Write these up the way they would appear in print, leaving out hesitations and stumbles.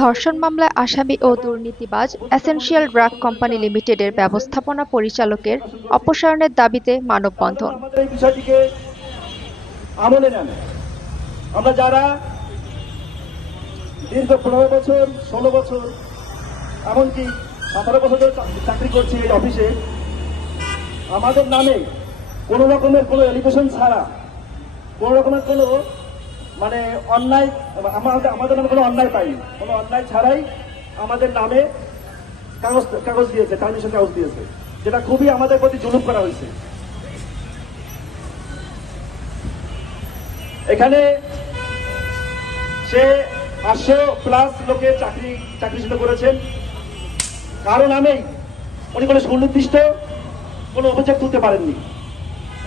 ধর্ষণ মামলায় আসামি ও দুর্নীতিবাজ এসেনশিয়াল ড্রাগ কোম্পানি লিমিটেডের ব্যবস্থাপনা পরিচালকের অপসারণের দাবিতে মানববন্ধন। আমাদের এই বিষয়টিকে আমলে নেন। আমরা যারা দীর্ঘ 15 বছর 16 বছর এমনকি 17 বছর ধরে চাকরি করছি এই অফিসে, আমাদের নামে কোন রকমের কোনো এলিগেশন ছাড়া, কোন রকমের কোনো মানে অন্যায়, আমাদের নামে কোনো অন্যায় পাইনি, কোনো অন্যায় ছাড়াই আমাদের নামে কাগজ দিয়েছে, টার্মিনেশন কাগজ দিয়েছে, যেটা খুবই আমাদের প্রতি জুলুম করা হয়েছে। এখানে সে 500+ লোকে চাকরিচ্যুত করেছেন, কারণ নামেই উনি কোনো সুনির্দিষ্ট কোনো অভিযোগ তুলতে পারেননি।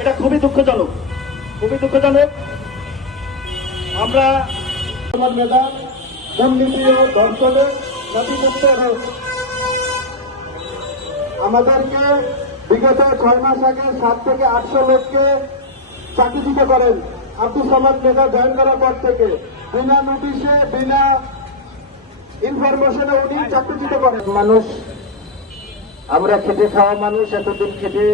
এটা খুবই দুঃখজনক, খুবই দুঃখজনক। আমরা মেধা দুর্নীতি ও ধর্ষণের নথিভুক্ত রোধ, আমাদেরকে বিগত 6 মাস আগে 7 থেকে 800 লোককে চাকরিচ্যুত করেন। আব্দুল সামাদ মেধা জয়েন করার পর থেকে বিনা নোটিশে, বিনা ইনফরমেশনে উনি চাকরিচ্যুত করেন। মানুষ, আমরা খেটে খাওয়া মানুষ, এতদিন খেটে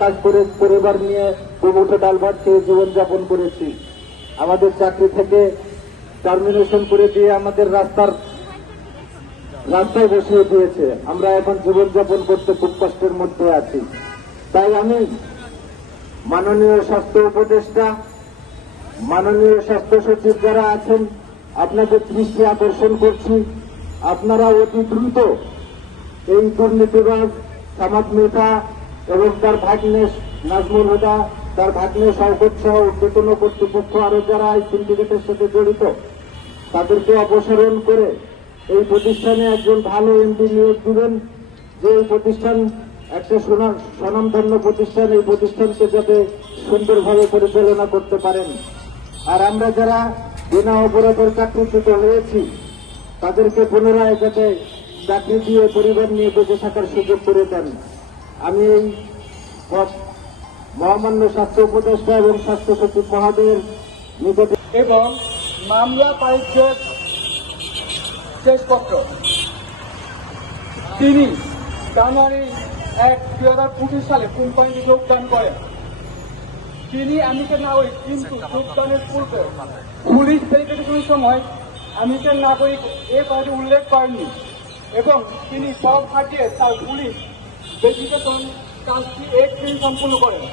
কাজ করে পরিবার নিয়ে দুমুঠো ডাল ভাত খেয়ে জীবনযাপন করেছি। আমাদের চাকরি থেকে টার্মিনেশন করে দিয়ে আমাদের রাস্তায় বসিয়ে দিয়েছে। আমরা এখন জীবনযাপন করতে খুব কষ্টের মধ্যে আছি। তাই আমি মাননীয় স্বাস্থ্য উপদেষ্টা, মাননীয় স্বাস্থ্য সচিব যারা আছেন, আপনাদের দৃষ্টি আকর্ষণ করছি, আপনারা অতি দ্রুত এই দুর্নীতিবাজ সামাদ মেধা এবং তার ভাগ্নে নাজমুল হুদা, তার ভাগ্নে শওকত সহ ঊর্ধ্বতন কর্তৃপক্ষ আরো যারা এই সিন্ডিকেটের সাথে জড়িত, তাদেরকে অপসারণ করে এই প্রতিষ্ঠানে একজন ভালো এমডি নিয়োগ দিবেন, যে এই প্রতিষ্ঠান একটা স্বনামধন্য প্রতিষ্ঠান, এই প্রতিষ্ঠানকে যাতে সুন্দরভাবে পরিচালনা করতে পারেন। আর আমরা যারা বিনা অপরাধের চাকরিচ্যুত হয়েছি, তাদেরকে পুনরায় যাতে চাকরি দিয়ে পরিবার নিয়ে বেঁচে থাকার সুযোগ করে দেন। আমি এই মহামান্য স্বাস্থ্য উপদেষ্টা এবং স্বাস্থ্য সচিব মহোদয়ের নিকটে এবং মামলা বাণিজ্যের শেষপত্র তিনি জানুয়ারি 1, 2025 সালে কোম্পানিতে যোগদান করেন। তিনি আমেরিকান নাগরিক, কিন্তু যোগদানের পূর্বে পুলিশ ভেরিফিকেশনের সময় আমেরিকান নাগরিক এ কথাটি উল্লেখ করেননি এবং তিনি সব হাটিয়ে তার পুলিশ ভেরিফিকেশন কাজটি একদিন সম্পূর্ণ করেন,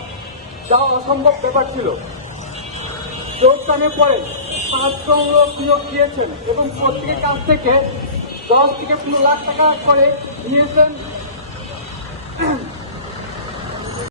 যা অসম্ভব ব্যাপার ছিল। যোগদানের পরে 500 লোক নিয়োগ দিয়েছেন এবং প্রত্যেকের কাছ থেকে 10 থেকে 15 লাখ টাকা করে নিয়েছেন